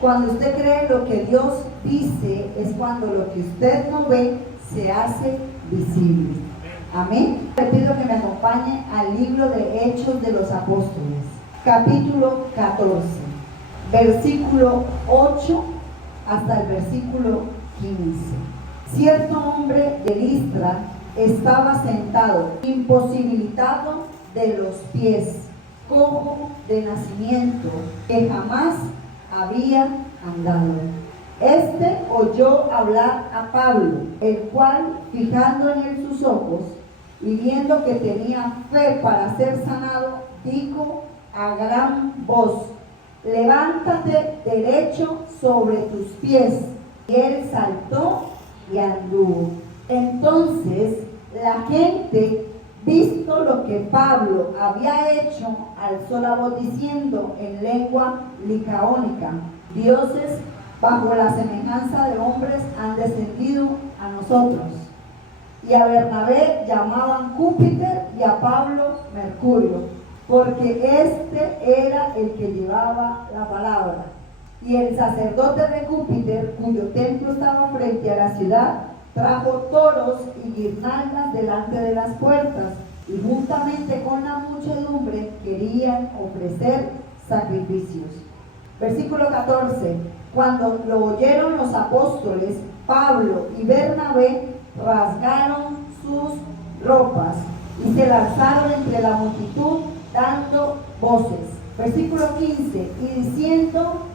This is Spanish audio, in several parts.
Cuando usted cree lo que Dios dice, es cuando lo que usted no ve se hace visible. Amén. Le pido que me acompañe al libro de Hechos de los Apóstoles, capítulo 14, versículo 8 hasta el versículo 15. Cierto hombre de Listra estaba sentado, imposibilitado de los pies, cojo de nacimiento, que jamás había andado. Este oyó hablar a Pablo, el cual, fijando en él sus ojos y viendo que tenía fe para ser sanado, dijo a gran voz: levántate derecho sobre tus pies. Y él saltó y anduvo. Entonces la gente, visto lo que Pablo había hecho, alzó la voz diciendo en lengua licaónica: dioses bajo la semejanza de hombres han descendido a nosotros. Y a Bernabé llamaban Júpiter y a Pablo Mercurio, porque este era el que llevaba la palabra. Y el sacerdote de Júpiter, cuyo templo estaba frente a la ciudad, trajo toros y guirnaldas delante de las puertas, y juntamente con la muchedumbre querían ofrecer sacrificios. Versículo 14. Cuando lo oyeron los apóstoles, Pablo y Bernabé rasgaron sus ropas y se lanzaron entre la multitud dando voces. Versículo 15. Y diciendo: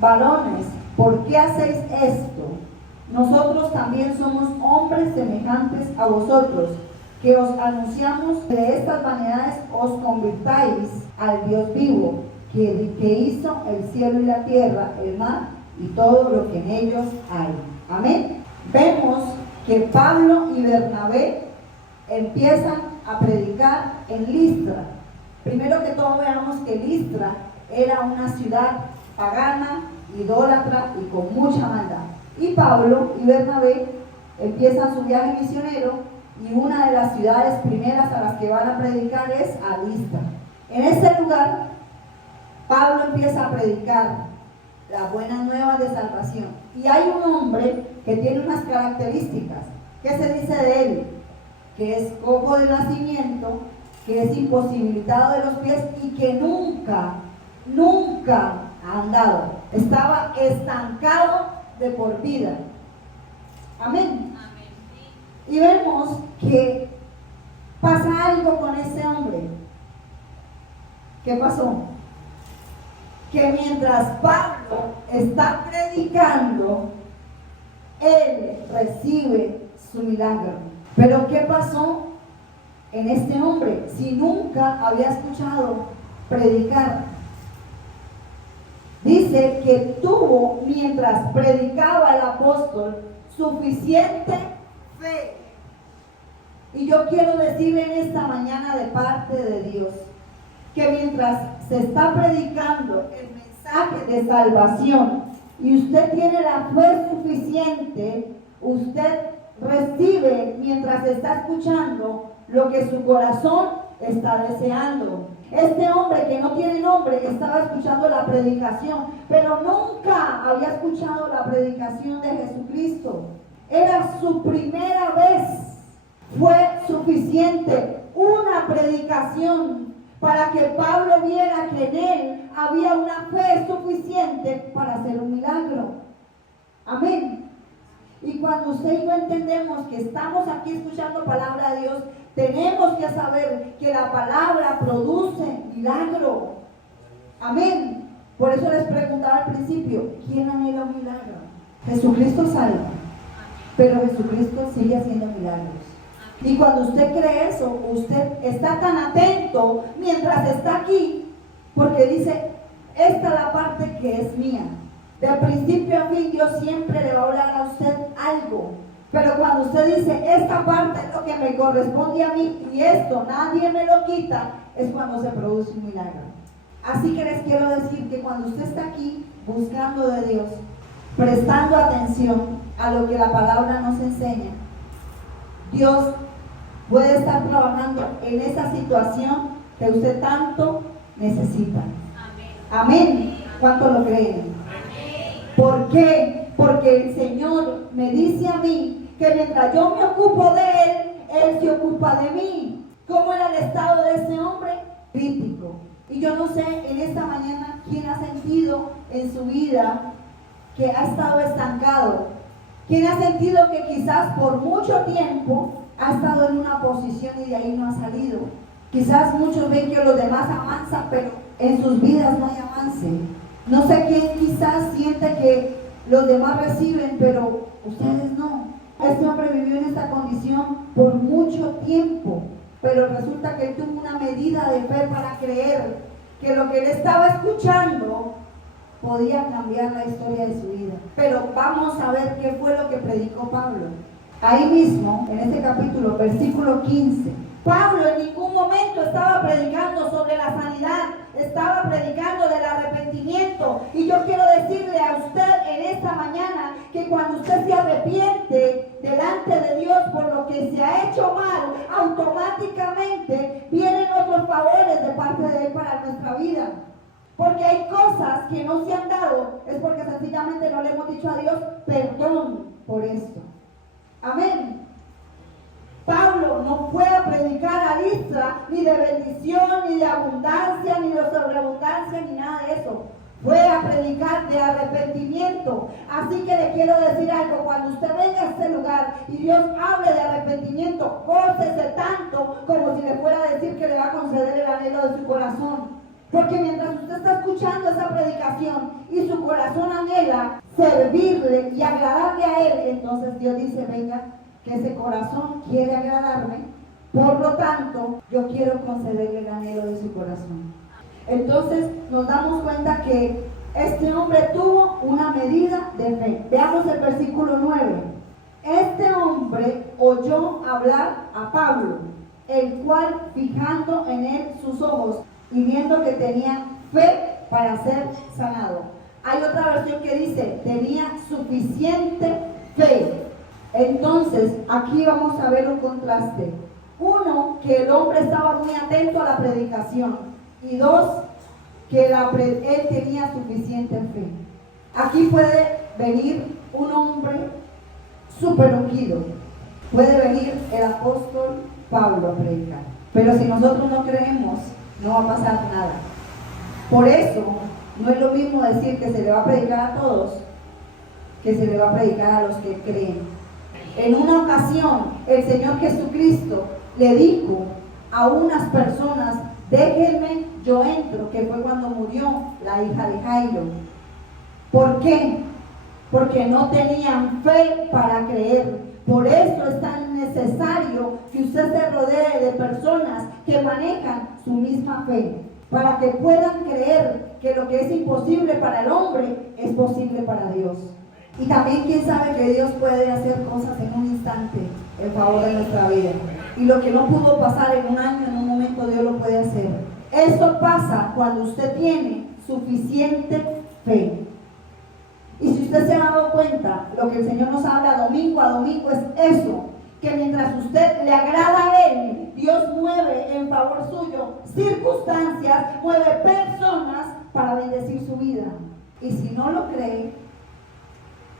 varones, ¿por qué hacéis esto? Nosotros también somos hombres semejantes a vosotros, que os anunciamos que de estas vanidades os convirtáis al Dios vivo, que hizo el cielo y la tierra, el mar y todo lo que en ellos hay. Amén. Vemos que Pablo y Bernabé empiezan a predicar en Listra. Primero que todo, veamos que Listra era una ciudad pagana, idólatra y con mucha maldad. Y Pablo y Bernabé empiezan su viaje misionero, y una de las ciudades primeras a las que van a predicar es a Listra. En este lugar Pablo empieza a predicar la buena nueva de salvación, y hay un hombre que tiene unas características. ¿Qué se dice de él? Que es cojo de nacimiento, que es imposibilitado de los pies y que nunca ha andado. Estaba estancado de por vida. Amén. Y vemos que pasa algo con ese hombre. ¿Qué pasó? Que mientras Pablo está predicando, él recibe su milagro. Pero ¿qué pasó en este hombre si nunca había escuchado predicar? Dice que tuvo, mientras predicaba el apóstol, suficiente fe. Y yo quiero decirle en esta mañana de parte de Dios, que mientras se está predicando el mensaje de salvación y usted tiene la fe suficiente, usted recibe mientras está escuchando lo que su corazón está deseando. Este hombre que no tiene nombre estaba escuchando la predicación, pero nunca había escuchado la predicación de Jesucristo. Era su primera vez. Fue suficiente una predicación para que Pablo viera que en él había una fe suficiente para hacer un milagro. Amén. Y cuando usted y yo entendemos que estamos aquí escuchando palabra de Dios, tenemos que saber que la palabra produce milagro. Amén. Por eso les preguntaba al principio, ¿quién anhela un milagro? Jesucristo salva, pero Jesucristo sigue haciendo milagros. Y cuando usted cree eso, usted está tan atento mientras está aquí, porque dice, esta es la parte que es mía. De principio a fin, Dios siempre le va a hablar a usted algo. Pero cuando usted dice, esta parte es lo que me corresponde a mí y esto nadie me lo quita, es cuando se produce un milagro. Así que les quiero decir que cuando usted está aquí buscando de Dios, prestando atención a lo que la palabra nos enseña, Dios puede estar trabajando en esa situación que usted tanto necesita. Amén. ¿Cuánto lo creen? porque el Señor me dice a mí que mientras yo me ocupo de Él se ocupa de mí. ¿Cómo era el estado de ese hombre? Crítico. Y yo no sé en esta mañana quién ha sentido en su vida que ha estado estancado. ¿Quién ha sentido que quizás por mucho tiempo ha estado en una posición y de ahí no ha salido? Quizás muchos ven que los demás avanzan, pero en sus vidas no hay avance. No sé quién quizás siente que los demás reciben, pero ustedes no. Este hombre vivió en esta condición por mucho tiempo, pero resulta que él tuvo una medida de fe para creer que lo que él estaba escuchando podía cambiar la historia de su vida. Pero vamos a ver qué fue lo que predicó Pablo. Ahí mismo, en este capítulo, versículo 15, Pablo en ningún momento estaba predicando sobre la sanidad, estaba predicando del arrepentimiento. Y yo quiero decirle a usted en esta mañana que cuando usted se arrepiente delante de Dios por lo que se ha hecho mal, automáticamente vienen otros favores de parte de Él para nuestra vida. Porque hay cosas que no se han dado, es porque sencillamente no le hemos dicho a Dios perdón por esto. Amén. Pablo no fue a predicar a Listra ni de bendición, ni de abundancia, ni de sobreabundancia, ni nada de eso. Fue a predicar de arrepentimiento. Así que le quiero decir algo: cuando usted venga a este lugar y Dios hable de arrepentimiento, gócese tanto como si le fuera a decir que le va a conceder el anhelo de su corazón. Porque mientras usted está escuchando esa predicación y su corazón anhela servirle y agradarle a Él, entonces Dios dice: venga, que ese corazón quiere agradarme, por lo tanto, yo quiero concederle el anhelo de su corazón. Entonces nos damos cuenta que este hombre tuvo una medida de fe. Veamos el versículo 9. Este hombre oyó hablar a Pablo, el cual, fijando en él sus ojos y viendo que tenía fe para ser sanado. Hay otra versión que dice: tenía suficiente fe. Entonces, aquí vamos a ver un contraste. Uno, que el hombre estaba muy atento a la predicación. Y dos, que él tenía suficiente fe. Aquí puede venir un hombre súper ungido. Puede venir el apóstol Pablo a predicar. Pero si nosotros no creemos, no va a pasar nada. Por eso, no es lo mismo decir que se le va a predicar a todos, que se le va a predicar a los que creen. En una ocasión, el Señor Jesucristo le dijo a unas personas: déjenme, yo entro, que fue cuando murió la hija de Jairo. ¿Por qué? Porque no tenían fe para creer. Por eso es tan necesario que usted se rodee de personas que manejan su misma fe, para que puedan creer que lo que es imposible para el hombre es posible para Dios. Y también, quién sabe que Dios puede hacer cosas en un instante en favor de nuestra vida. Y lo que no pudo pasar en un año, en un momento Dios lo puede hacer. Esto pasa cuando usted tiene suficiente fe. Y si usted se ha dado cuenta, lo que el Señor nos habla domingo a domingo es eso: que mientras usted le agrada a Él, Dios mueve en favor suyo circunstancias, mueve personas para bendecir su vida. Y si no lo cree,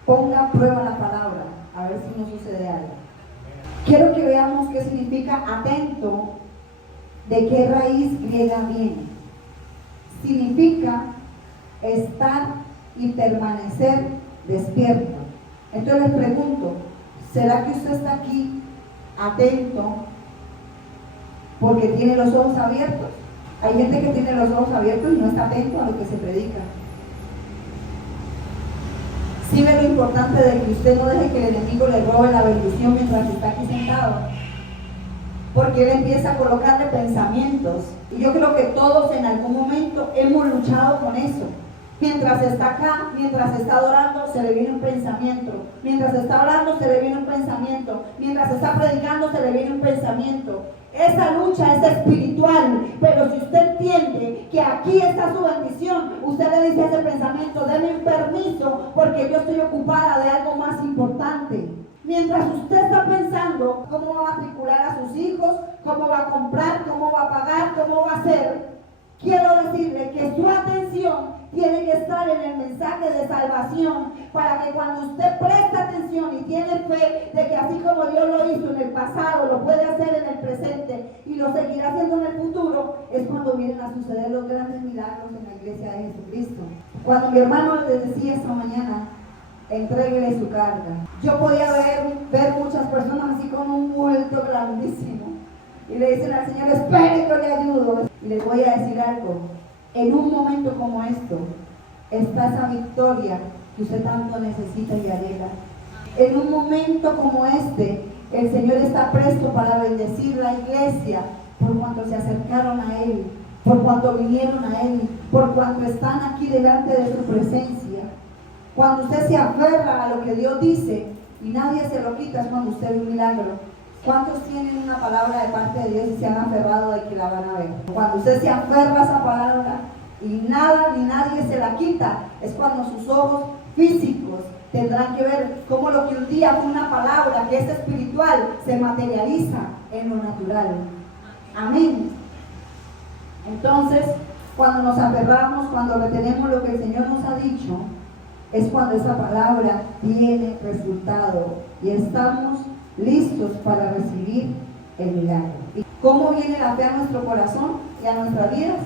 ponga a prueba la palabra, a ver si no sucede algo. Quiero que veamos qué significa atento, de qué raíz griega viene. Significa estar y permanecer despierto. Entonces les pregunto: ¿será que usted está aquí atento porque tiene los ojos abiertos? Hay gente que tiene los ojos abiertos y no está atento a lo que se predica. Sí ve lo importante de que usted no deje que el enemigo le robe la bendición mientras está aquí sentado, porque él empieza a colocarle pensamientos. Y yo creo que todos en algún momento hemos luchado con eso. Mientras está acá, mientras está adorando, se le viene un pensamiento. Mientras está orando, se le viene un pensamiento. Mientras está predicando, se le viene un pensamiento. Esa lucha es espiritual, pero si usted entiende que aquí está su bendición, usted le dice a ese pensamiento: deme un permiso porque yo estoy ocupada de algo más importante. Mientras usted está pensando cómo va a matricular a sus hijos, cómo va a comprar, cómo va a pagar, cómo va a hacer, quiero decirle que su atención tiene que estar en el mensaje de salvación, para que cuando usted presta atención y tiene fe de que así como Dios lo hizo en el pasado, lo puede hacer en el presente y lo seguirá haciendo en el futuro, es cuando vienen a suceder los grandes milagros en la iglesia de Jesucristo. Cuando mi hermano les decía esta mañana, entréguele su carga, yo podía ver muchas personas así con un bulto grandísimo y le dicen al Señor, espere que le ayudo. Y les voy a decir algo, en un momento como esto está esa victoria que usted tanto necesita y anhela. En un momento como este, el Señor está presto para bendecir la iglesia por cuanto se acercaron a Él, por cuanto vinieron a Él, por cuanto están aquí delante de su presencia. Cuando usted se aferra a lo que Dios dice y nadie se lo quita, es cuando usted ve un milagro. ¿Cuántos tienen una palabra de parte de Dios y se han aferrado de que la van a ver? Cuando usted se aferra a esa palabra y nada ni nadie se la quita, es cuando sus ojos físicos tendrán que ver cómo lo que un día fue una palabra que es espiritual se materializa en lo natural. Amén. Entonces, cuando nos aferramos, cuando retenemos lo que el Señor nos ha dicho, es cuando esa palabra tiene resultado y estamos listos para recibir el milagro. ¿Y cómo viene la fe a nuestro corazón y a nuestras vidas?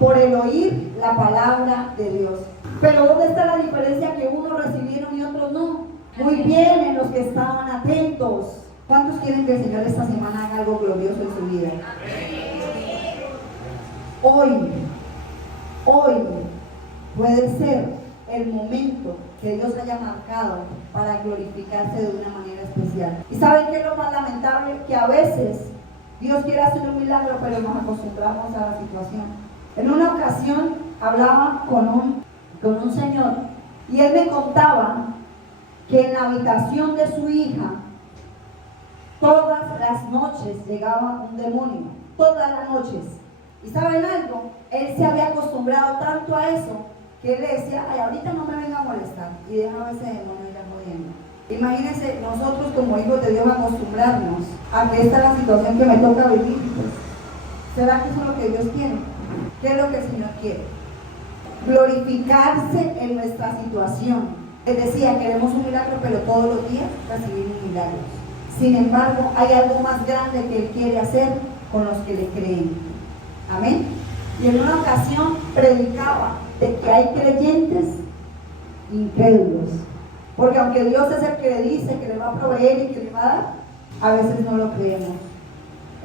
Por el oír la palabra de Dios. Pero ¿dónde está la diferencia que unos recibieron y otros no? Muy bien, en los que estaban atentos. ¿Cuántos quieren que el Señor esta semana haga algo glorioso en su vida? Hoy puede ser el momento que Dios haya marcado para glorificarse de una manera especial. ¿Y saben qué es lo más lamentable? Que a veces Dios quiere hacer un milagro, pero nos acostumbramos a la situación. En una ocasión hablaba con un señor y él me contaba que en la habitación de su hija todas las noches llegaba un demonio, todas las noches. ¿Y saben algo? Él se había acostumbrado tanto a eso que él decía, ay, ahorita no me venga a molestar y dejaba ese demonio ir jodiendo. Imagínense nosotros como hijos de Dios acostumbrarnos a que esta es la situación que me toca vivir. Pues, ¿será que eso es lo que Dios quiere? ¿Qué es lo que el Señor quiere? Glorificarse en nuestra situación. Él decía, queremos un milagro, pero todos los días recibimos milagros. Sin embargo, hay algo más grande que Él quiere hacer con los que le creen. Amén. Y en una ocasión predicaba de que hay creyentes incrédulos, porque aunque Dios es el que le dice que le va a proveer y que le va a dar, a veces no lo creemos.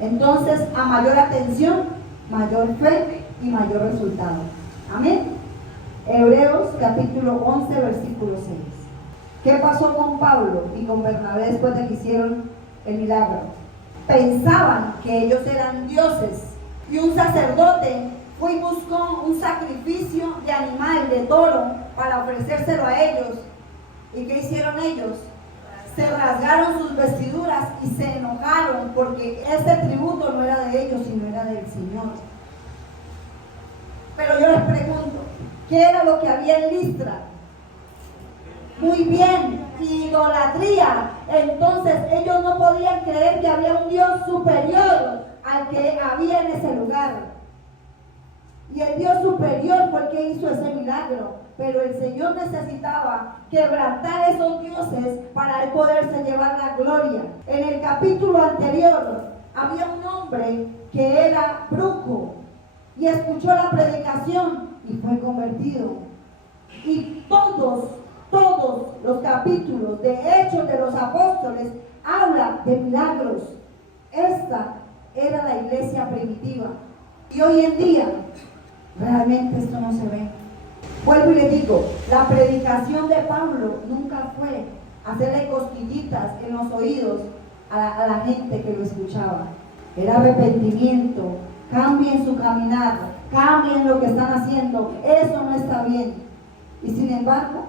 Entonces, a mayor atención, mayor fe y mayor resultado. Amén. Hebreos capítulo 11 versículo 6. ¿Qué pasó con Pablo y con Bernabé después de que hicieron el milagro? Pensaban que ellos eran dioses, y un sacerdote fue y buscó un sacrificio de animal, de toro, para ofrecérselo a ellos. ¿Y qué hicieron ellos? Se rasgaron sus vestiduras y se enojaron porque ese tributo no era de ellos, sino era del Señor. Pero yo les pregunto, ¿qué era lo que había en Listra? Muy bien, idolatría. Entonces ellos no podían creer que había un Dios superior al que había en ese lugar. Y el Dios superior fue el que hizo ese milagro. Pero el Señor necesitaba quebrantar esos dioses para él poderse llevar la gloria. En el capítulo anterior había un hombre que era brujo y escuchó la predicación y fue convertido. Y todos los capítulos de Hechos de los Apóstoles hablan de milagros. Esta era la iglesia primitiva. Y hoy en día realmente esto no se ve. Vuelvo y le digo, la predicación de Pablo nunca fue hacerle cosquillitas en los oídos a la gente que lo escuchaba. Era arrepentimiento, cambien su caminar, cambien lo que están haciendo, eso no está bien. Y sin embargo,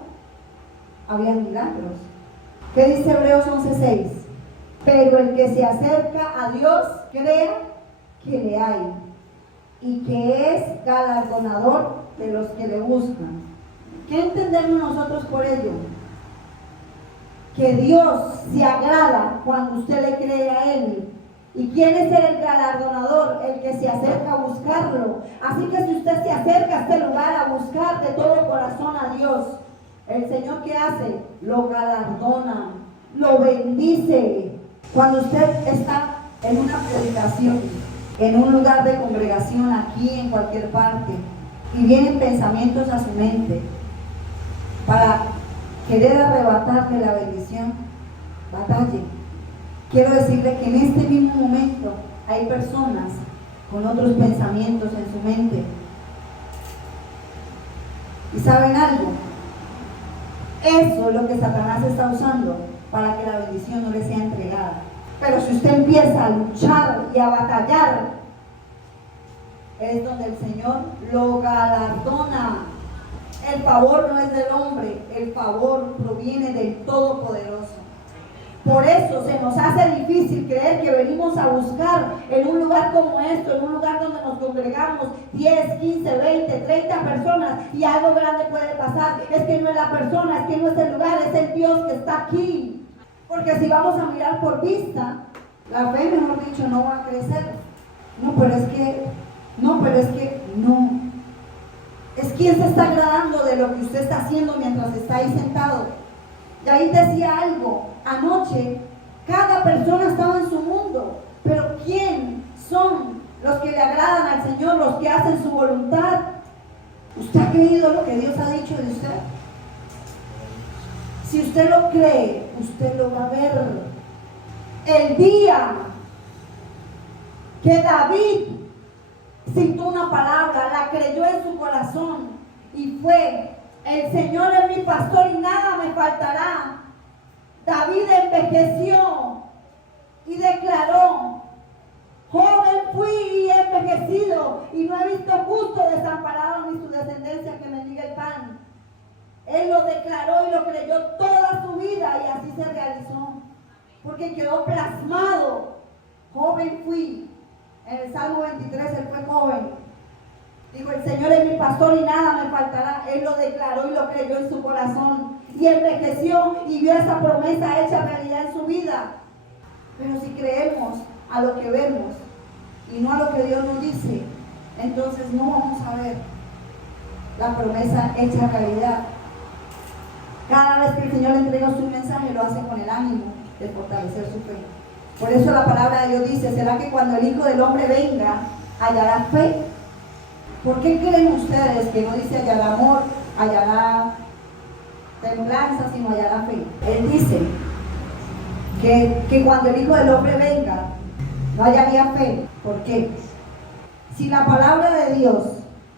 había milagros. ¿Qué dice Hebreos 11:6? Pero el que se acerca a Dios, crea que le hay y que es galardonador de los que le buscan. ¿Qué entendemos nosotros por ello? Que Dios se agrada cuando usted le cree a Él ¿Y quién es el galardonador? El que se acerca a buscarlo. Así que si usted se acerca a este lugar a buscar de todo corazón a Dios, el Señor, ¿qué hace? Lo galardona, lo bendice. Cuando usted está en una predicación, en un lugar de congregación, aquí, en cualquier parte, y vienen pensamientos a su mente para querer arrebatarle la bendición, batalle. Quiero decirle que en este mismo momento hay personas con otros pensamientos en su mente. ¿Y saben algo? Eso es lo que Satanás está usando para que la bendición no le sea entregada. Pero si usted empieza a luchar y a batallar, es donde el Señor lo galardona. El favor no es del hombre, el favor proviene del Todopoderoso. Por eso se nos hace difícil creer que venimos a buscar en un lugar como esto, en un lugar donde nos congregamos 10, 15, 20, 30 personas y algo grande puede pasar. Es que no es la persona, es que no es el lugar, es el Dios que está aquí. Porque si vamos a mirar por vista, la fe, mejor dicho, no va a crecer. No. Es quien se está agradando de lo que usted está haciendo mientras está ahí sentado. Y ahí decía algo, anoche cada persona estaba en su mundo, pero ¿quién son los que le agradan al Señor, los que hacen su voluntad? ¿Usted ha creído lo que Dios ha dicho de usted? Si usted lo cree, usted lo va a ver. El día que David citó una palabra, la creyó en su corazón y fue: el Señor es mi pastor y nada me faltará. David envejeció y declaró: joven fui y envejecido y no he visto justo desamparado ni su descendencia que mendiga el pan. Él lo declaró y lo creyó toda su vida y así se realizó, porque quedó plasmado. Joven fui. En el Salmo 23 él fue joven. Dijo: el Señor es mi pastor y nada me faltará. Él lo declaró y lo creyó en su corazón. Y envejeció y vio esa promesa hecha realidad en su vida. Pero si creemos a lo que vemos y no a lo que Dios nos dice, entonces no vamos a ver la promesa hecha realidad. Cada vez que el Señor le entrega su mensaje, lo hace con el ánimo de fortalecer su fe. Por eso la palabra de Dios dice: ¿será que cuando el Hijo del Hombre venga, hallará fe? ¿Por qué creen ustedes que no dice hallará amor, hallará templanza, sino hallará fe? Él dice que cuando el Hijo del Hombre venga, no hallaría fe. ¿Por qué? Si la palabra de Dios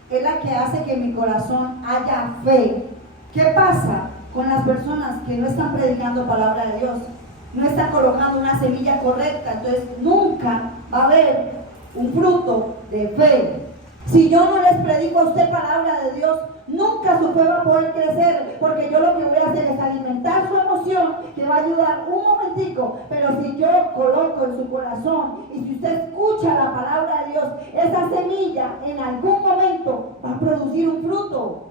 es la que hace que en mi corazón haya fe, ¿qué pasa con las personas que no están predicando palabra de Dios? No están colocando una semilla correcta, entonces nunca va a haber un fruto de fe. Si yo no les predico a usted palabra de Dios, nunca su fe va a poder crecer, porque yo lo que voy a hacer es alimentar su emoción, que va a ayudar un momentico, pero si yo coloco en su corazón y si usted escucha la palabra de Dios, esa semilla en algún momento va a producir un fruto.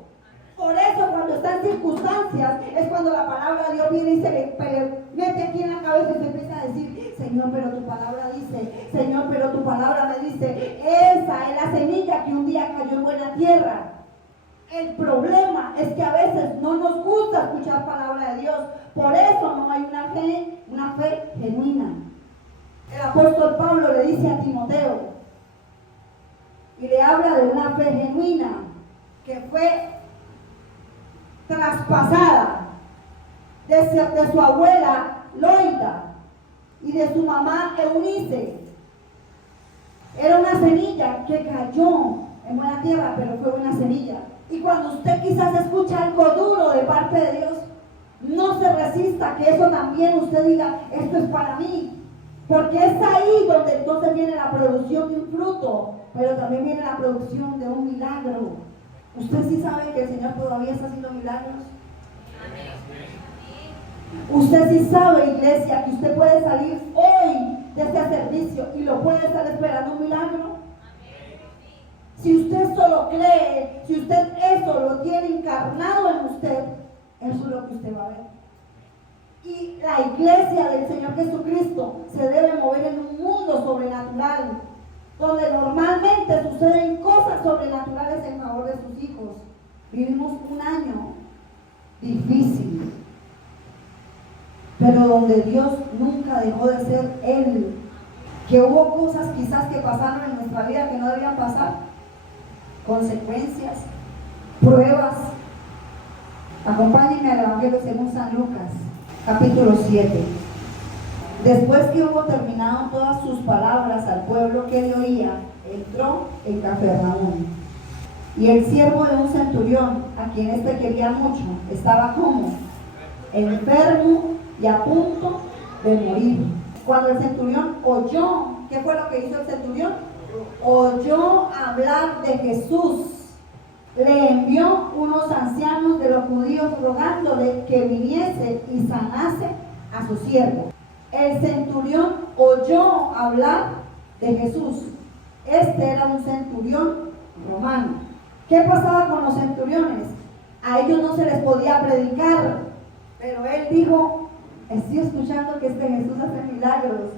Por eso cuando está en circunstancias es cuando la palabra de Dios viene y se le mete aquí en la cabeza y se empieza a decir: Señor, pero tu palabra dice, Señor, pero tu palabra me dice. Esa es la semilla que un día cayó en buena tierra. El problema es que a veces no nos gusta escuchar palabra de Dios. Por eso no hay una fe genuina. El apóstol Pablo le dice a Timoteo y le habla de una fe genuina que fue traspasada de su abuela Loida y de su mamá Eunice. Era una semilla que cayó en buena tierra, pero fue una semilla. Y cuando usted quizás escucha algo duro de parte de Dios, no se resista que eso también usted diga: esto es para mí, porque es ahí donde entonces viene la producción de un fruto, pero también viene la producción de un milagro. ¿Usted sí sabe que el Señor todavía está haciendo milagros? Usted sí sabe, iglesia, que usted puede salir hoy de este servicio y lo puede estar esperando un milagro. Si usted solo cree, si usted eso lo tiene encarnado en usted, eso es lo que usted va a ver. Y la iglesia del Señor Jesucristo se debe mover en un mundo sobrenatural, donde normalmente suceden cosas sobrenaturales en favor de sus hijos. Vivimos un año difícil, pero donde Dios nunca dejó de ser Él. Que hubo cosas quizás que pasaron en nuestra vida que no debían pasar, consecuencias, pruebas. Acompáñenme al Evangelio según San Lucas, capítulo 7. Después que hubo terminado todas sus palabras al pueblo que le oía, entró en Capernaum. Y el siervo de un centurión, a quien éste quería mucho, estaba como enfermo y a punto de morir. Cuando el centurión oyó, ¿qué fue lo que hizo el centurión? Oyó hablar de Jesús. Le envió unos ancianos de los judíos rogándole que viniese y sanase a su siervo. El centurión oyó hablar de Jesús. Este era un centurión romano. ¿Qué pasaba con los centuriones? A ellos no se les podía predicar, pero él dijo: estoy escuchando que este Jesús hace milagros.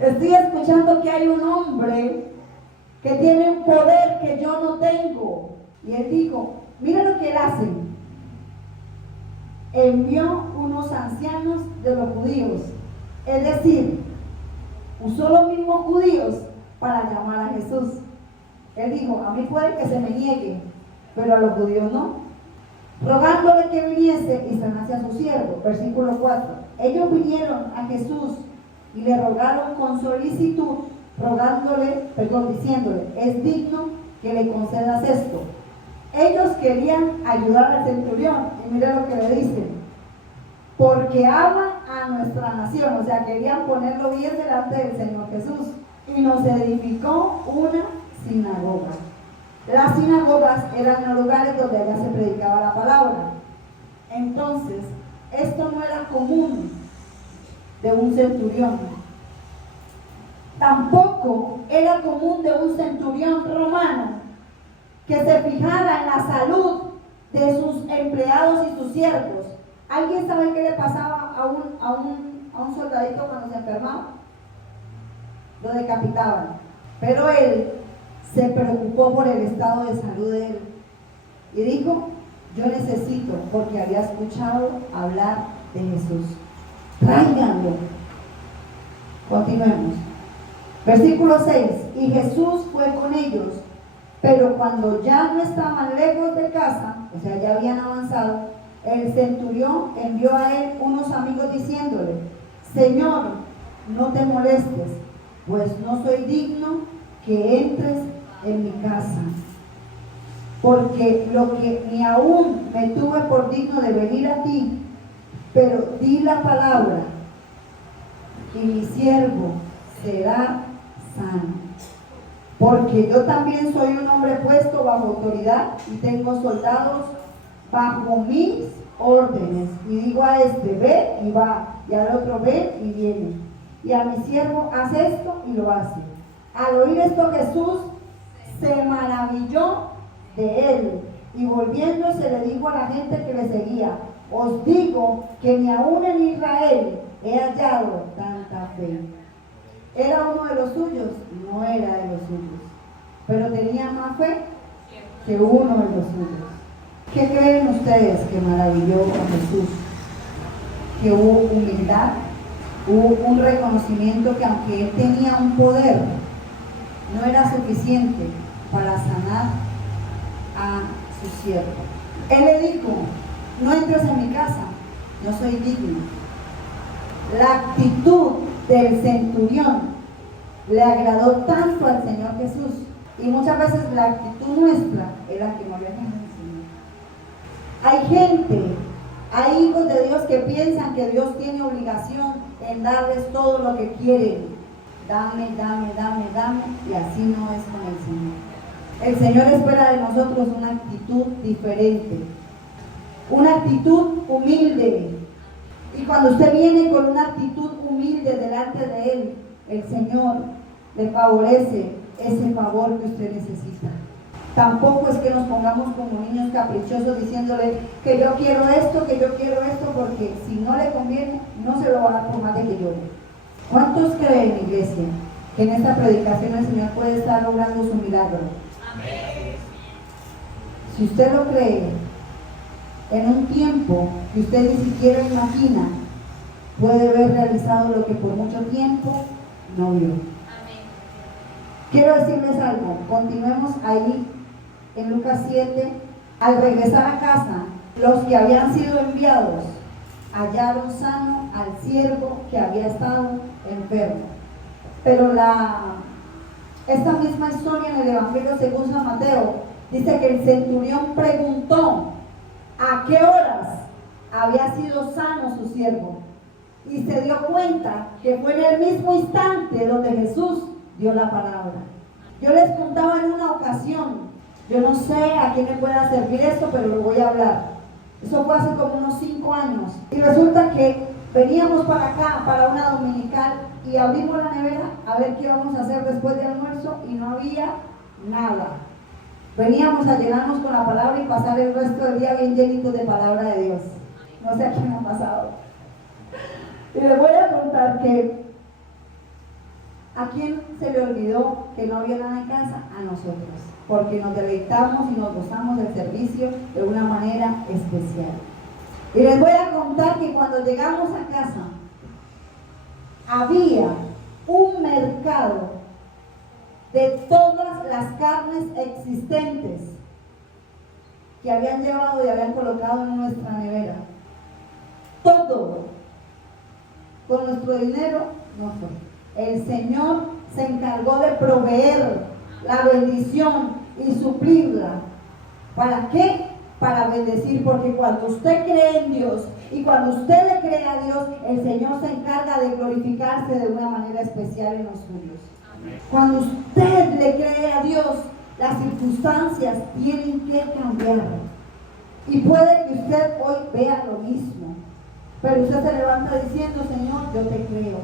Estoy escuchando que hay un hombre que tiene un poder que yo no tengo. Y él dijo: mira lo que él hace. Envió unos ancianos de los judíos, es decir, usó los mismos judíos para llamar a Jesús. Él dijo: a mí puede que se me niegue, pero a los judíos no. Rogándole que viniese y sanase a su siervo. Versículo 4. Ellos vinieron a Jesús y le rogaron con solicitud, diciéndole: es digno que le concedas esto. Ellos querían ayudar al centurión, y mira lo que le dicen: porque ama a nuestra nación. O sea, querían ponerlo bien delante del Señor Jesús. Y nos edificó una sinagoga. Las sinagogas eran los lugares donde allá se predicaba la palabra. Entonces, esto no era común de un centurión. Tampoco era común de un centurión romano que se fijara en la salud de sus empleados y sus siervos. ¿Alguien sabe qué le pasaba a un soldadito cuando se enfermaba? Lo decapitaban. Pero él se preocupó por el estado de salud de él y dijo: yo necesito, porque había escuchado hablar de Jesús, tráiganlo. Continuemos. Versículo 6. Y Jesús fue con ellos, pero cuando ya no estaban lejos de casa, o sea, ya habían avanzado, el centurión envió a él unos amigos diciéndole: Señor, no te molestes, pues no soy digno que entres en mi casa, porque lo que ni aún me tuve por digno de venir a ti, pero di la palabra y mi siervo será sano. Porque yo también soy un hombre puesto bajo autoridad y tengo soldados bajo mis órdenes. Y digo a este: ve y va, y al otro: ve y viene. Y a mi siervo: haz esto, y lo hace. Al oír esto, Jesús se maravilló de él, y volviéndose le dijo a la gente que le seguía: os digo que ni aún en Israel he hallado tanta fe. ¿Era uno de los suyos? No era de los suyos, pero tenía más fe que uno de los suyos. ¿Qué creen ustedes que maravilló a Jesús? Que hubo humildad, hubo un reconocimiento que aunque él tenía un poder, no era suficiente para sanar a su siervo. Él le dijo: no entres en mi casa, no soy digno. La actitud del centurión le agradó tanto al Señor Jesús, y muchas veces la actitud nuestra es la que no le agrada al Señor. Hay gente, hay hijos de Dios que piensan que Dios tiene obligación en darles todo lo que quieren. Dame, dame, dame, dame, y así no es con el Señor. El Señor espera de nosotros una actitud diferente, una actitud humilde. Y cuando usted viene con una actitud humilde delante de Él, el Señor le favorece ese favor que usted necesita. Tampoco es que nos pongamos como niños caprichosos diciéndole que yo quiero esto, porque si no le conviene, no se lo va a dar por más de que llore. ¿Cuántos creen, iglesia, que en esta predicación el Señor puede estar logrando su milagro? Amén. Si usted lo cree, en un tiempo que usted ni siquiera imagina, puede ver realizado lo que por mucho tiempo no vio. Amén. Quiero decirles algo, continuemos ahí en Lucas 7. Al regresar a casa, los que habían sido enviados hallaron sano al siervo que había estado enfermo. Pero esta misma historia en el Evangelio según San Mateo dice que el centurión preguntó a qué horas había sido sano su siervo, y se dio cuenta que fue en el mismo instante donde Jesús dio la palabra. Yo les contaba en una ocasión, yo no sé a quién le pueda servir esto, pero lo voy a hablar. Eso fue hace como unos 5 años, y resulta que veníamos para acá, para una dominical, y abrimos la nevera a ver qué íbamos a hacer después del almuerzo, y no había nada. Veníamos a llenarnos con la palabra y pasar el resto del día bien llenitos de palabra de Dios. No sé a quién ha pasado. Y les voy a contar que ¿a quién se le olvidó que no había nada en casa? A nosotros, porque nos deleitamos y nos gozamos del servicio de una manera especial. Y les voy a contar que cuando llegamos a casa había un mercado de todas las carnes existentes que habían llevado y habían colocado en nuestra nevera. Todo con nuestro dinero no fue. El Señor se encargó de proveer la bendición y suplirla. ¿Para qué? Para bendecir, porque cuando usted cree en Dios y cuando usted le cree a Dios, el Señor se encarga de glorificarse de una manera especial en los suyos. Cuando usted le cree a Dios, las circunstancias tienen que cambiar. Y puede que usted hoy vea lo mismo, pero usted se levanta diciendo, Señor, yo te creo.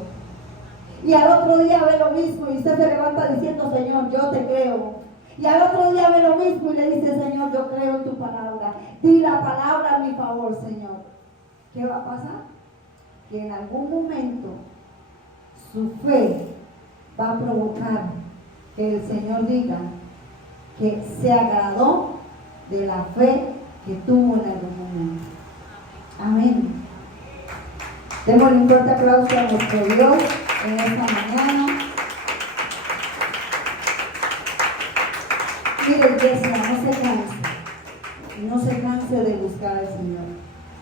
Y al otro día ve lo mismo y usted se levanta diciendo, Señor, yo te creo. Y al otro día ve lo mismo y le dice, Señor, yo creo en tu palabra. Di la palabra a mi favor, Señor. ¿Qué va a pasar? Que en algún momento su fe va a provocar que el Señor diga que se agradó de la fe que tuvo en algún momento. Amén. Démosle un fuerte aplauso a nuestro Dios en esta mañana. Mire, iglesia, no se canse de buscar al Señor.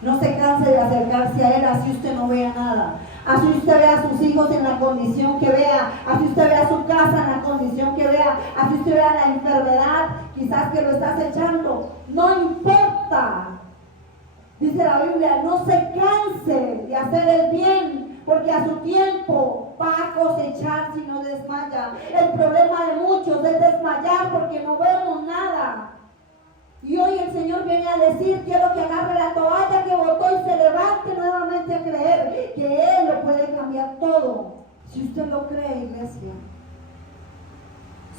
No se canse de acercarse a Él, así usted no vea nada. Así usted vea a sus hijos en la condición que vea, así usted vea su casa en la condición que vea, así usted vea la enfermedad, quizás que lo está acechando. No importa. Dice la Biblia, no se canse de hacer el bien, porque a su tiempo va a cosechar si no desmaya. El problema de muchos es desmayar porque no vemos nada. Y hoy el Señor viene a decir, quiero que agarre la toalla que botó y se levante nuevamente a creer que Él lo puede cambiar todo. Si usted lo cree, iglesia,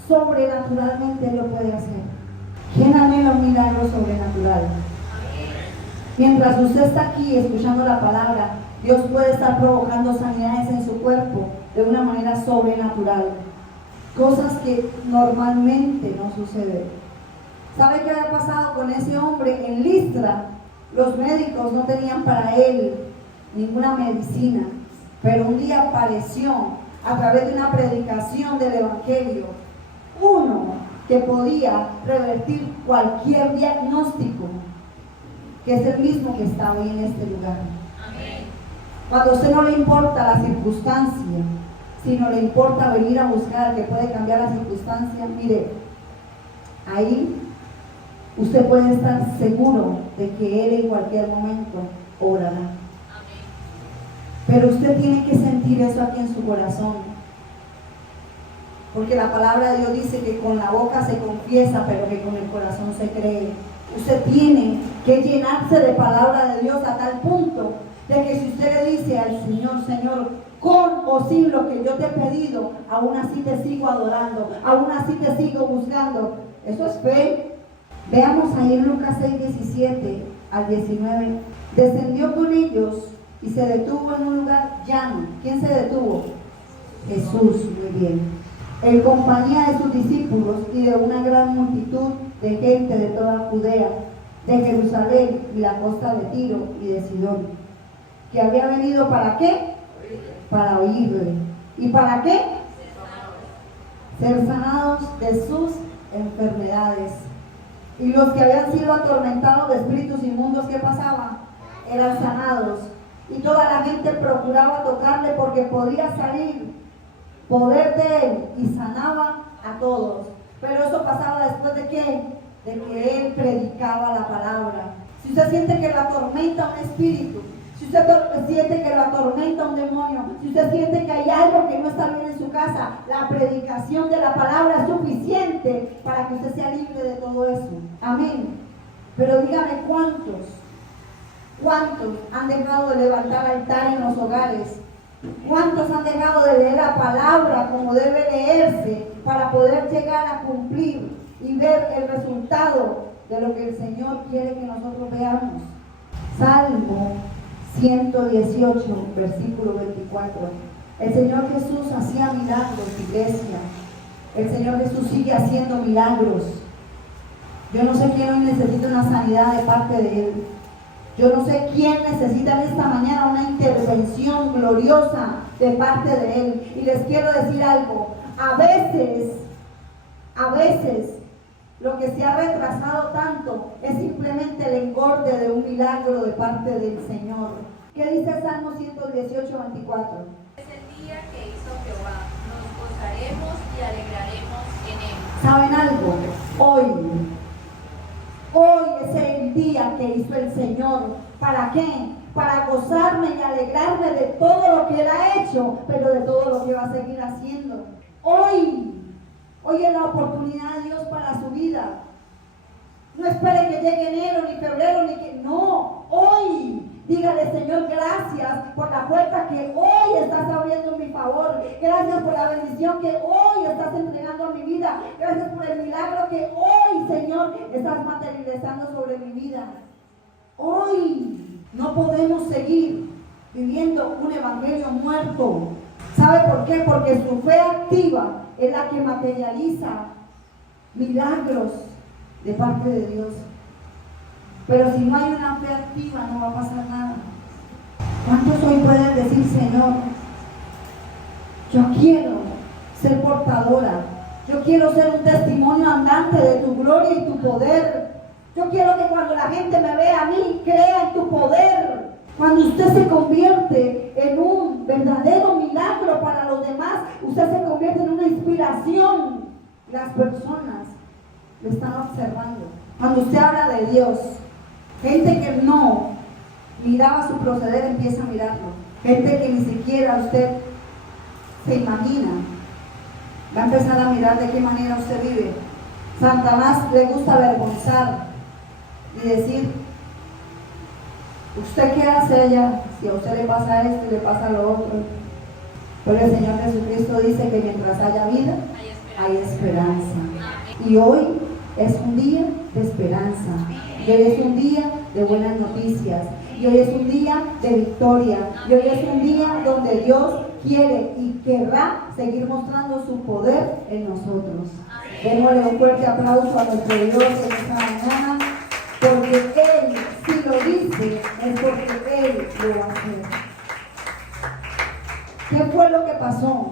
sobrenaturalmente Él lo puede hacer. ¿Quién anhela un milagro sobrenatural? Mientras usted está aquí escuchando la palabra, Dios puede estar provocando sanidades en su cuerpo de una manera sobrenatural. Cosas que normalmente no suceden. ¿Sabe qué había pasado con ese hombre en Listra? Los médicos no tenían para él ninguna medicina, pero un día apareció a través de una predicación del Evangelio uno que podía revertir cualquier diagnóstico, que es el mismo que está hoy en este lugar. Amén. Cuando a usted no le importa la circunstancia, sino le importa venir a buscar al que puede cambiar la circunstancia, mire, ahí usted puede estar seguro de que Él en cualquier momento obrará. Amén. Pero usted tiene que sentir eso aquí en su corazón, porque la palabra de Dios dice que con la boca se confiesa, pero que con el corazón se cree. Usted tiene que llenarse de palabra de Dios a tal punto de que si usted le dice al Señor, Señor, con o sin lo que yo te he pedido, aún así te sigo adorando, aún así te sigo buscando, Eso es fe. Veamos ahí en Lucas 6, 17 al 19. Descendió con ellos y se detuvo en un lugar llano. ¿Quién se detuvo? Jesús, muy bien. En compañía de sus discípulos y de una gran multitud de gente de toda Judea, de Jerusalén y la costa de Tiro y de Sidón, que había venido ¿para qué? Para oírle. ¿Y para qué? Ser sanados de sus enfermedades. Y los que habían sido atormentados de espíritus inmundos, ¿qué pasaba? Eran sanados. Y toda la gente procuraba tocarle porque podía salir poder de él y sanaba a todos. Pero eso pasaba después de ¿qué? De que él predicaba la palabra. Si usted siente que lo atormenta un espíritu, si usted siente que lo atormenta un demonio, si usted siente que hay algo que no está bien en su casa, la predicación de la palabra es suficiente para que usted sea libre de todo eso. Amén. Pero dígame cuántos han dejado de levantar altar en los hogares. ¿Cuántos han dejado de leer la palabra como debe leerse para poder llegar a cumplir y ver el resultado de lo que el Señor quiere que nosotros veamos? Salmo 118, versículo 24. El Señor Jesús hacía milagros, iglesia. El Señor Jesús sigue haciendo milagros. Yo no sé quién hoy necesita una sanidad de parte de Él. Yo no sé quién necesita en esta mañana una intervención gloriosa de parte de Él. Y les quiero decir algo. A veces, lo que se ha retrasado tanto es simplemente el engorde de un milagro de parte del Señor. ¿Qué dice el Salmo 118, 24? Es el día que hizo Jehová. Nos gozaremos y alegraremos en él. ¿Saben algo? Hoy es el día que hizo el Señor. ¿Para qué? Para gozarme y alegrarme de todo lo que Él ha hecho, pero de todo lo que va a seguir haciendo. Hoy es la oportunidad de Dios para su vida. No espere que llegue enero, ni febrero, ni que... No, hoy. Dígale, Señor, gracias por la puerta que hoy estás abriendo en mi favor. Gracias por la bendición que hoy estás entregando a mi vida. Gracias por el milagro que hoy, Señor, estás materializando sobre mi vida. Hoy no podemos seguir viviendo un evangelio muerto. ¿Sabe por qué? Porque su fe activa es la que materializa milagros de parte de Dios. Pero si no hay una fe activa, no va a pasar nada. ¿Cuántos hoy pueden decir, Señor, yo quiero ser portadora, yo quiero ser un testimonio andante de tu gloria y tu poder? Yo quiero que cuando la gente me vea a mí, crea en tu poder. Cuando usted se convierte en un verdadero milagro para los demás, usted se convierte en una inspiración. Las personas lo están observando. Cuando usted habla de Dios, gente que no miraba su proceder empieza a mirarlo. Gente que ni siquiera usted se imagina va a empezar a mirar de qué manera usted vive. Satanás le gusta avergonzar y decir, ¿usted qué hace allá? Si a usted le pasa esto y le pasa lo otro. Pero el Señor Jesucristo dice que mientras haya vida, hay esperanza. Y hoy es un día de esperanza. Y hoy es un día de buenas noticias. Y hoy es un día de victoria. Y hoy es un día donde Dios quiere y querrá seguir mostrando su poder en nosotros. Démosle un fuerte aplauso a nuestro Dios en esta mañana, porque Él, si lo dice, es porque Él lo va a hacer. ¿Qué fue lo que pasó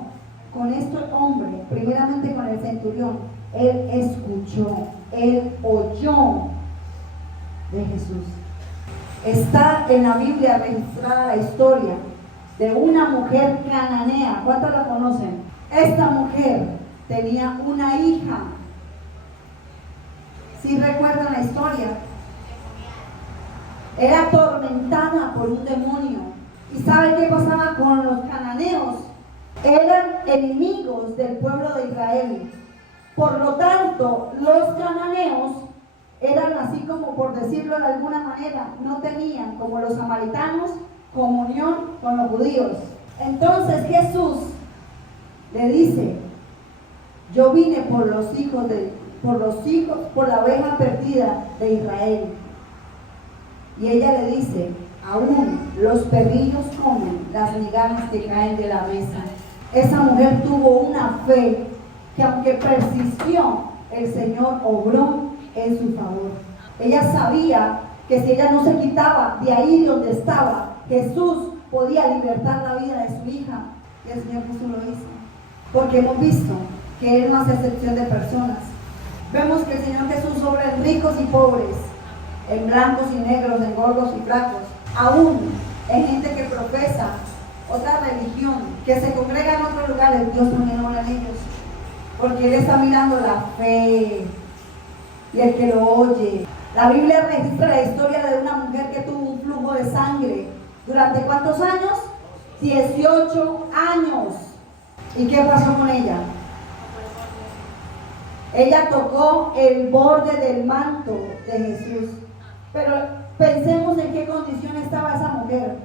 con este hombre? Primeramente con el centurión. Él escuchó, él oyó de Jesús. Está en la Biblia registrada la historia de una mujer cananea. ¿Cuántos la conocen? Esta mujer tenía una hija. ¿Sí recuerdan la historia? Era atormentada por un demonio. ¿Y saben qué pasaba con los cananeos? Eran enemigos del pueblo de Israel. Por lo tanto, los cananeos eran así como, por decirlo de alguna manera, no tenían, como los samaritanos, comunión con los judíos. Entonces Jesús le dice, yo vine por los hijos de por los hijos, por la oveja perdida de Israel. Y ella le dice, aún los perrillos comen las migajas que caen de la mesa. Esa mujer tuvo una fe que aunque persistió, el Señor obró en su favor. Ella sabía que si ella no se quitaba de ahí donde estaba, Jesús podía libertar la vida de su hija. Y el Señor Jesús lo hizo. Porque hemos visto que Él no hace excepción de personas. Vemos que el Señor Jesús obra en ricos y pobres, en blancos y negros, en gordos y flacos, aún en gente que profesa otra religión, que se congrega en otros lugares. Dios también obra en ellos, porque Él está mirando la fe y el que lo oye. La Biblia registra la historia de una mujer que tuvo un flujo de sangre. ¿Durante cuántos años? 18 años. ¿Y qué pasó con ella? Ella tocó el borde del manto de Jesús. Pero pensemos en qué condición estaba esa mujer.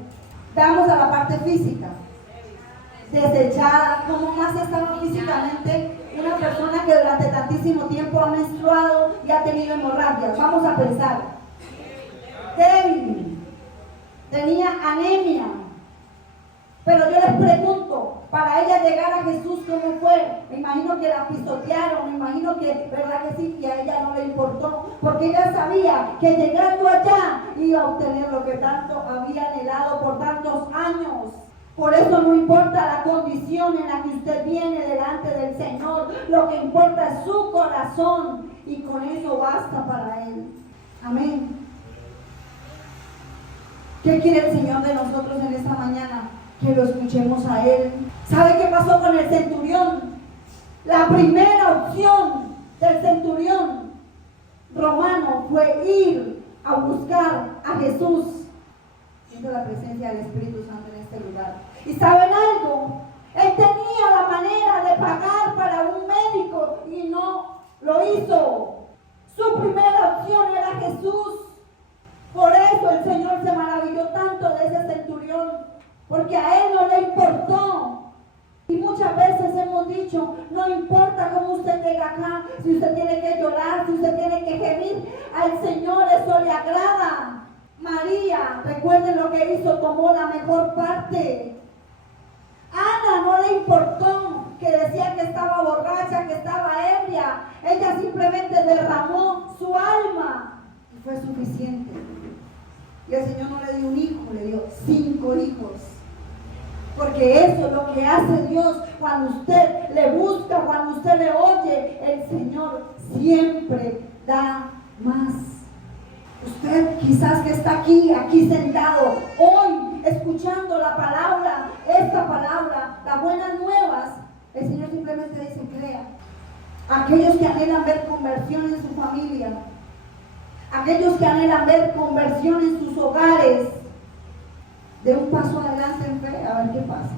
Vamos a la parte física. Desechada. ¿Cómo más estaba físicamente una persona que durante tantísimo tiempo ha menstruado y ha tenido hemorragias? Vamos a pensar. Débil. Tenía anemia. Pero yo les pregunto, para ella llegar a Jesús, ¿cómo fue? Me imagino que la pisotearon, me imagino que, ¿verdad que sí? Que a ella no le importó, porque ella sabía que llegando allá iba a obtener lo que tanto había anhelado por tantos años. Por eso no importa la condición en la que usted viene delante del Señor, lo que importa es su corazón, y con eso basta para Él. Amén. ¿Qué quiere el Señor de nosotros en esta mañana? Que lo escuchemos a Él. ¿Sabe qué pasó con el centurión? La primera opción del centurión romano fue ir a buscar a Jesús. Siento la presencia del Espíritu Santo en este lugar. ¿Y saben algo? Él tenía la manera de pagar para un médico y no lo hizo. Su primera opción era Jesús. Por eso el Señor se maravilló tanto de ese centurión, porque a Él no le importó. Y muchas veces hemos dicho, no importa cómo usted llega acá, si usted tiene que llorar, si usted tiene que gemir, al Señor eso le agrada. María, recuerden lo que hizo, tomó la mejor parte. Ana no le importó que decía que estaba borracha, que estaba ebria. Ella simplemente derramó su alma y fue suficiente. Y el Señor no le dio un hijo, le dio 5 hijos. Porque eso es lo que hace Dios cuando usted le busca, cuando usted le oye. El Señor siempre da más. Usted quizás que está aquí sentado, hoy escuchando la palabra, esta palabra, las buenas nuevas, el Señor simplemente dice, crea. Aquellos que anhelan ver conversión en su familia, aquellos que anhelan ver conversión en sus hogares, de un paso adelante en fe, a ver qué pasa.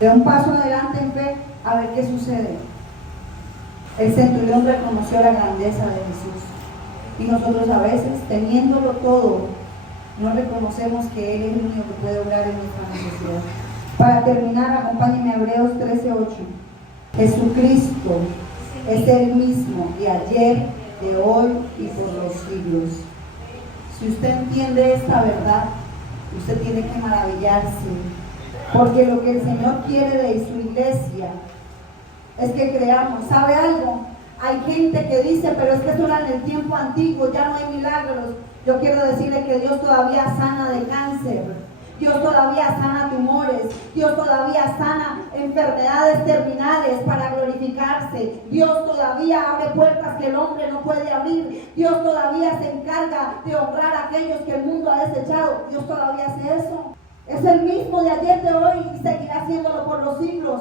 De un paso adelante en fe, a ver qué sucede. El centurión reconoció la grandeza de Jesús. Y nosotros a veces, teniéndolo todo, no reconocemos que Él es el único que puede obrar en nuestra necesidad. Para terminar, acompáñenme a Hebreos 13:8. Jesucristo es el mismo de ayer, de hoy y por los siglos. Si usted entiende esta verdad, usted tiene que maravillarse, porque lo que el Señor quiere de su iglesia es que creamos. ¿Sabe algo? Hay gente que dice, pero es que eso era en el tiempo antiguo, ya no hay milagros. Yo quiero decirle que Dios todavía sana de cáncer, Dios todavía sana tumores, Dios todavía sana enfermedades terminales para glorificarse. Dios todavía abre puertas que el hombre no puede abrir. Dios todavía se encarga de honrar a aquellos que el mundo ha desechado. Dios todavía hace eso. Es el mismo de ayer, de hoy, y seguirá haciéndolo por los siglos.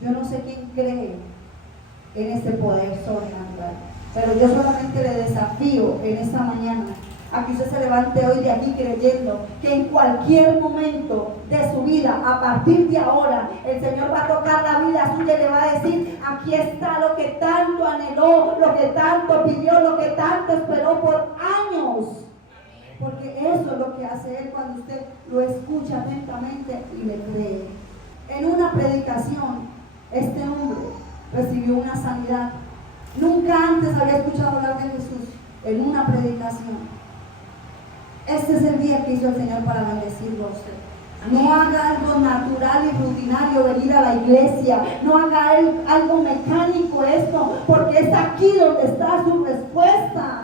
Yo no sé quién cree en este poder sobrenatural, pero yo solamente le desafío en esta mañana a que usted se levante hoy de aquí creyendo que en cualquier momento de su vida, a partir de ahora, el Señor va a tocar la vida suya y le va a decir, aquí está lo que tanto anheló, lo que tanto pidió, lo que tanto esperó por años. Porque eso es lo que hace Él cuando usted lo escucha atentamente y le cree. En una predicación, este hombre recibió una sanidad Nunca antes había escuchado hablar de Jesús en una predicación. Este es el día que hizo el Señor para bendecirlo a usted. No haga algo natural y rutinario venir a la iglesia. No haga algo mecánico esto, porque es aquí donde está su respuesta.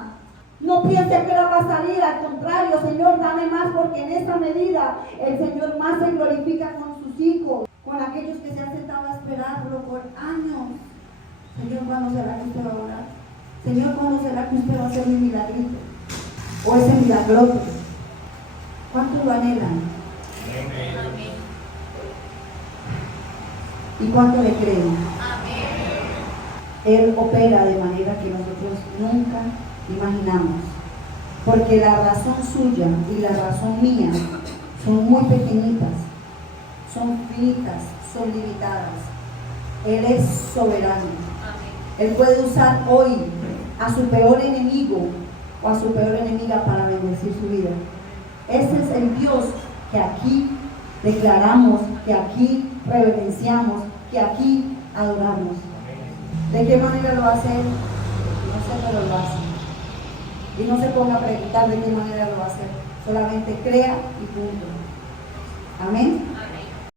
No piense que ahora va a salir, al contrario, Señor, dame más, porque en esta medida el Señor más se glorifica con sus hijos, con aquellos que se han sentado a esperarlo por años. Señor, ¿cuándo será que usted va a orar? Señor, ¿cuándo será que usted va a hacer mi milagrito? O ese milagrote. ¿Cuántos lo anhelan? Amén. ¿Y cuánto le creen? Amén. Él opera de manera que nosotros nunca imaginamos. Porque la razón suya y la razón mía son muy pequeñitas, son finitas, son limitadas. Él es soberano. Amén. Él puede usar hoy a su peor enemigo o a su peor enemiga para bendecir su vida. Ese es el Dios que aquí declaramos, que aquí reverenciamos, que aquí adoramos. ¿De qué manera lo va a hacer? No sé, pero lo hace. Y no se ponga a preguntar de qué manera lo va a hacer. Solamente crea y punto. Amén.